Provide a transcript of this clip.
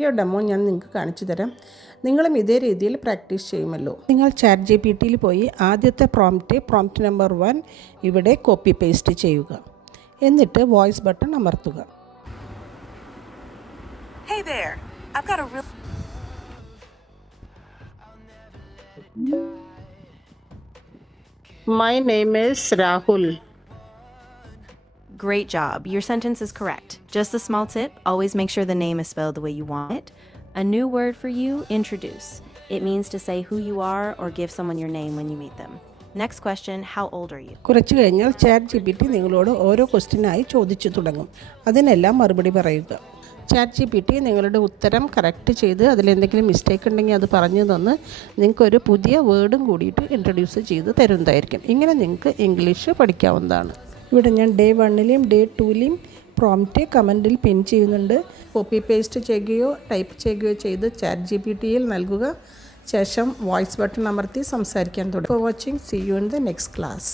ഈ ഡെമോ ഞാൻ നിങ്ങൾക്ക് കാണിച്ചു തരാം. നിങ്ങളും ഇതേ രീതിയിൽ പ്രാക്ടീസ് ചെയ്യുമല്ലോ. നിങ്ങൾ ChatGPT പോയി ആദ്യത്തെ പ്രോംപ്റ്റ് നമ്പർ 1 ഇവിടെ കോപ്പി പേസ്റ്റ് ചെയ്യുക. എന്നിട്ട് വോയിസ് ബട്ടൺ അമർത്തുക. Hey there. I've got a real My name is Rahul. Great job. Your sentence is correct. Just a small tip, always make sure the name is spelled the way you want it. A new word for you, introduce. It means to say who you are or give someone your name when you meet them. Next question, how old are you? കുറച്ച് കഴിഞ്ഞാൽ ChatGPT നിങ്ങളോട് ഓരോ ക്വസ്റ്റ്യനായി ചോദിച്ചു തുടങ്ങും. അതിനെല്ലാം മറുപടി പറയുക. ChatGPT നിങ്ങളുടെ ഉത്തരം കറക്റ്റ് ചെയ്ത് അതിലെന്തെങ്കിലും മിസ്റ്റേക്ക് ഉണ്ടെങ്കിൽ അത് പറഞ്ഞു തന്ന് നിങ്ങൾക്കൊരു പുതിയ വേർഡും കൂടിയിട്ട് ഇൻട്രൊഡ്യൂസ് ചെയ്ത് തരുന്നതായിരിക്കും. ഇങ്ങനെ നിങ്ങൾക്ക് ഇംഗ്ലീഷ് പഠിക്കാവുന്നതാണ്. ഇവിടെ ഞാൻ Day 1ലെയും Day 2ലെയും പ്രോംപ്റ്റ് കമൻറ്റിൽ പിൻ ചെയ്യുന്നുണ്ട്. കോപ്പി പേസ്റ്റ് ചെയ്യുകയോ ടൈപ്പ് ചെയ്യുകയോ ചെയ്ത് ChatGPTയിൽ നൽകുക. ശേഷം വോയിസ് ബട്ടൺ അമർത്തി സംസാരിക്കാൻ തുടങ്ങും. For watching. See you in the next class.